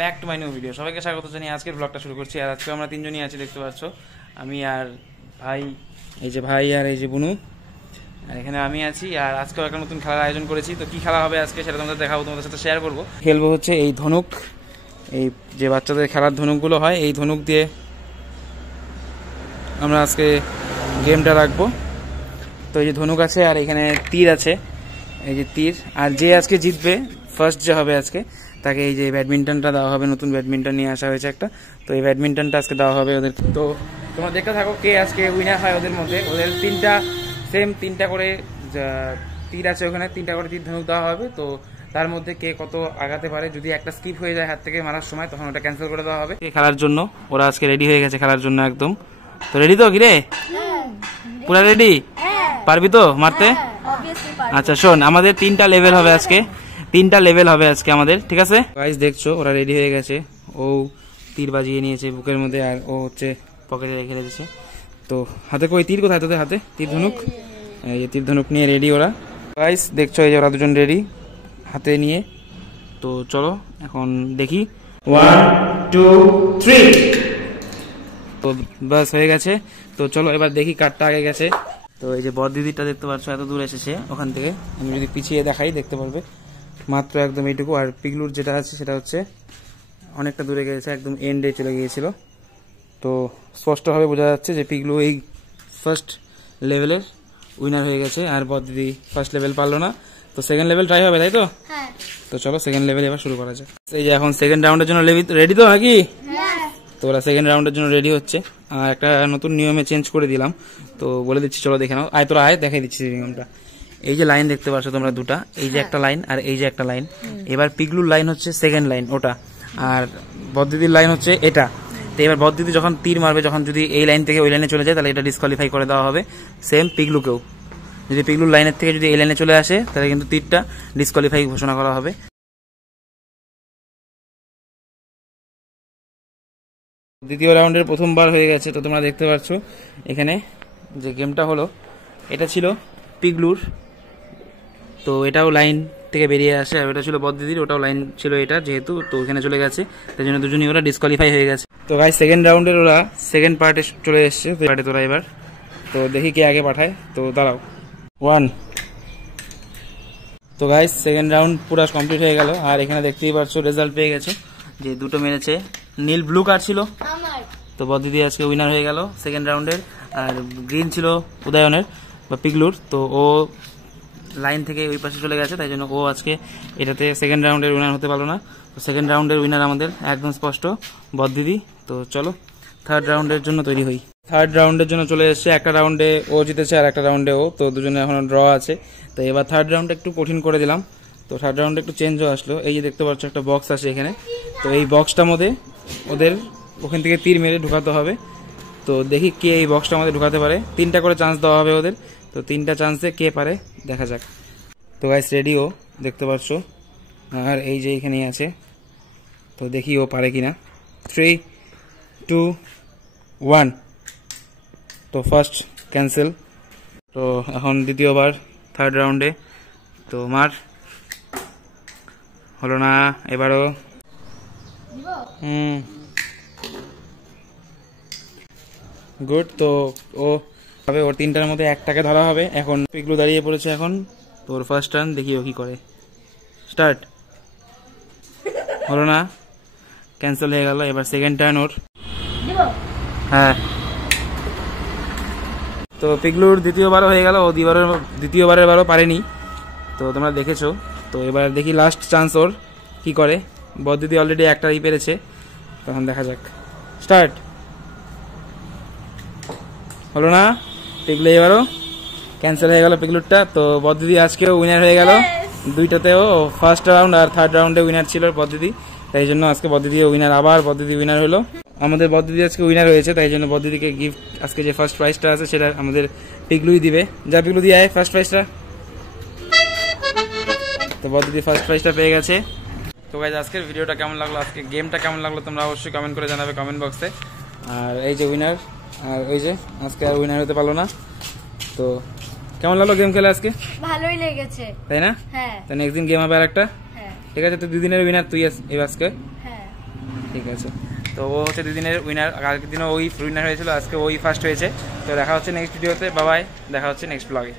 Back to my new video. সবাইকে স্বাগত জানিয়ে আজকের ব্লগটা শুরু করছি। আর আজকে আমরা তিনজনই আছি, দেখতে পাচ্ছ, আমি আর ভাই, এই যে ভাই আর এই যে বুনু, আর এখানে আমি আছি। আর আজকেও একটা নতুন খেলার আয়োজন করেছি। তো কি খেলা হবে আজকে সেটা তোমাদের দেখাবো, তোমাদের সাথে শেয়ার করবো। খেলবো হচ্ছে এই ধনুক, এই যে বাচ্চাদের খেলার ধনুকগুলো হয়, এই ধনুক দিয়ে আমরা আজকে গেমটা রাখবো। তো এই যে ধনুক আছে আর এখানে তীর আছে, এই যে তীর। আর যে আজকে জিতবে, ফার্স্ট যে হবে আজকে, তাকে এই যে ব্যাডমিন্টনটা দেওয়া হবে। নতুন ব্যাডমিন্টন নিয়ে আসা হয়েছে একটা, তো এই ব্যাডমিন্টনটা আজকে দেওয়া হবে ওদের। তো তোমরা দেখতে থাকো কে আজকে উইনার হয় ওদের মধ্যে। ওদের তিনটা করে তীর আছে, ওখানে তিনটা করে তীর ধনুক দেওয়া হবে। তো তার মধ্যে কে কত আগাতে পারে, যদি একটা স্কিপ হয়ে যায় হাত থেকে মারার সময়, তখন ওটা ক্যান্সেল করে দেওয়া হবে। খেলার জন্য ওরা আজকে রেডি হয়ে গেছে খেলার জন্য একদম। তো রেডি তো কিরে, পুরা রেডি? পারবি তো মারতে? আচ্ছা শোন, আমাদের তিনটা লেভেল হবে আজকে আমাদের, ঠিক আছে? গাইস দেখছো ওরা রেডি হয়ে গেছে। ও তীর বাজিয়ে নিয়েছে বুকের মধ্যে, আর ও হচ্ছে পকেটে রেখে রেখেছে। তো হাতে কই তীর কোথায় তোদের হাতে? তীর ধনুক, এই যে তীর ধনুক নিয়ে রেডি ওরা। গাইস দেখছো এই যে ওরা দুজন রেডি হাতে নিয়ে। তো চলো এখন দেখি, 1 2 3। তো বাস হয়ে গেছে। তো চলো এবার দেখি কারটা আগে গেছে। তো এই যে বড় দিদিটা দেখতে পাচ্ছ এত দূর এসেছে, ওখান থেকে আমি যদি পিছিয়ে দেখাই দেখতে পারবে মাত্র একদম এইটুকু। আর পিগলুর যেটা আছে সেটা হচ্ছে অনেকটা দূরে গেছে, একদম এন্ডে চলে গিয়েছিল। তো স্পষ্টভাবে বোঝা যাচ্ছে যে পিগলু এই ফার্স্ট লেভেলের উইনার হয়ে গেছে, আর বড় দিদি ফার্স্ট লেভেল পারলো না। তো সেকেন্ড লেভেল ট্রাই হবে, তাই তো? তো চলো সেকেন্ড লেভেল এবার শুরু করা যাক। এই যে এখন সেকেন্ড রাউন্ডের জন্য রেডি তো নাকি? তো ওরা সেকেন্ড রাউন্ডের জন্য রেডি হচ্ছে। আর একটা নতুন নিয়মে চেঞ্জ করে দিলাম, তো বলে দিচ্ছি, চলো দেখে নাও। তোরা আয়, দেখাই দিচ্ছি নিয়মটা। এই যে লাইন দেখতে পাচ্ছ তোমরা দুটা, এই যে একটা লাইন আর এই যে একটা লাইন। এবার পিগলুর লাইন হচ্ছে সেকেন্ড লাইন ওটা, আর বদদিদির লাইন হচ্ছে এটা। তো এবার বদদিদি যখন তীর মারবে, যখন যদি এই লাইন থেকে ওই লাইনে চলে যায়, তাহলে এটা ডিসকোয়ালিফাই করে দেওয়া হবে। সেম পিগলুকেও, যদি পিগলুর লাইনের থেকে যদি এই লাইনে চলে আসে, তাহলে কিন্তু তীরটা ডিসকোয়ালিফাই ঘোষণা করা হবে। দ্বিতীয় রাউন্ডের প্রথমবার হয়ে গেছে। তো তোমরা দেখতে পাচ্ছ এখানে যে গেমটা হলো, এটা ছিল পিগলুর, তো এটাও লাইন থেকে বেরিয়ে আসে। আর ওটা ছিল বদদিদির, ওটাও লাইন ছিল এটা যেহেতু, তো ওখানে চলে গেছে, তাই জন্য দুজনই ওরা ডিসকোয়ালিফাই হয়ে গেছে। তো গাইস সেকেন্ড রাউন্ডের ওরা সেকেন্ড পার্টে চলে এসছে, পার্টে তোরা এবার। তো দেখি কে আগে পাঠায়। তো দাঁড়াও, 1। তো গাইস সেকেন্ড রাউন্ড পুরো কমপ্লিট হয়ে গেল। আর এখানে দেখতেই পাচ্ছ রেজাল্ট পেয়ে গেছো, যে দুটো মেরেছে নীল ব্লু কার্ড ছিল। তো বদদিদি আজকে উইনার হয়ে গেল সেকেন্ড রাউন্ডের। আর গ্রিন ছিল উদয়নের বা পিগলুর, তো ও লাইন থেকে ওই পাশে চলে গেছে, তাই জন্য ও আজকে এটাতে সেকেন্ড রাউন্ডের উইনার হতে পারলো না। তো সেকেন্ড রাউন্ডের উইনার আমাদের একদম স্পষ্ট বদদিদি। তো চলো থার্ড রাউন্ডের জন্য তৈরি হই। থার্ড রাউন্ডের জন্য চলে এসছে। একটা রাউন্ডে ও জিতেছে আর একটা রাউন্ডে ও, তো দুজনে এখন ড্র আছে। তো এবার থার্ড রাউন্ডে একটু কঠিন করে দিলাম। তো থার্ড রাউন্ডে একটু চেঞ্জও আসলো। এই যে দেখতে পাচ্ছ একটা বক্স আছে এখানে, তো এই বক্সটার মধ্যে ওদের ওখান থেকে তীর মেরে ঢুকাতে হবে। তো দেখি কে এই বক্সটার মধ্যে ঢুকাতে পারে। 3টা করে চান্স দেওয়া হবে ওদের, তো 3টা চান্সে কে পারে দেখা যাক। তো গাইস রেডিও দেখতে পাচ্ছ, আর এই যে এখানেই আছে। তো দেখি ও পারে কিনা। 3 2 1। তো ফার্স্ট ক্যান্সেল। তো এখন দ্বিতীয়বার থার্ড রাউন্ডে। তো মার, হলো না এবারও। গুড। তো ও হবে, ওর 3টার মধ্যে একটাকে ধরা হবে। এখন পিগলু দাঁড়িয়ে পড়েছে এখন, তোর ফার্স্ট টার্ন, দেখি ও কি করে। স্টার্ট। হলো না, ক্যান্সেল হয়ে গেল। এবার সেকেন্ড টার্ন ওর। হ্যাঁ, তো পিগলুর দ্বিতীয়বারও হয়ে গেল, ও দ্বিতীয়বারের বারও পারেনি, তো তোমরা দেখেছো। তো এবার দেখি লাস্ট চান্স ওর কি করে। বদদিদি অলরেডি একটাই পেরেছে, তখন দেখা যাক। স্টার্ট। হলো না, পিগলু এবারও ক্যান্সেল হয়ে গেল পিগলুরটা। তো বদদিদি আজকেও উইনার হয়ে গেল দুইটাতেও। ফার্স্ট রাউন্ড আর থার্ড রাউন্ডে উইনার ছিল বদদিদি, তাই জন্য আজকে বদদিদি উইনার, আবার বদদিদি উইনার হলো। আমাদের বদদিদি আজকে উইনার হয়েছে, তাই জন্য বদদিদিকে গিফট আজকে যে ফার্স্ট প্রাইজটা আছে সেটা আমাদের পিগলুই দিবে। যা পিগলু দিয়ে আয় ফার্স্ট প্রাইজটা। তো বদদিদি ফার্স্ট প্রাইজটা পেয়ে গেছে। তো গাইজ আজকের ভিডিওটা কেমন লাগলো, আজকে গেমটা কেমন লাগলো, তোমরা অবশ্যই কমেন্ট করে জানাবে কমেন্ট বক্সে। আর এই যে উইনার, আর ওই যে আজকে আর উইনার হতে পারলো না। তো কেমন লাগলো গেম খেলে আজকে? ভালোই লেগেছে, তাই না? হ্যাঁ। তো নেক্সট দিন গেম হবে আর একটা। হ্যাঁ ঠিক আছে, তো 2 দিনের উইনার তুই এই আজকে। হ্যাঁ। ঠিক আছে, তো ও হচ্ছে দুদিনের উইনার, আগের দিনও ওই উইনার হয়েছিল, আজকে ওই ফার্স্ট হয়েছে। তো দেখা হচ্ছে নেক্সট ভিডিওতে, বাবাই, দেখা হচ্ছে নেক্সট ব্লগে।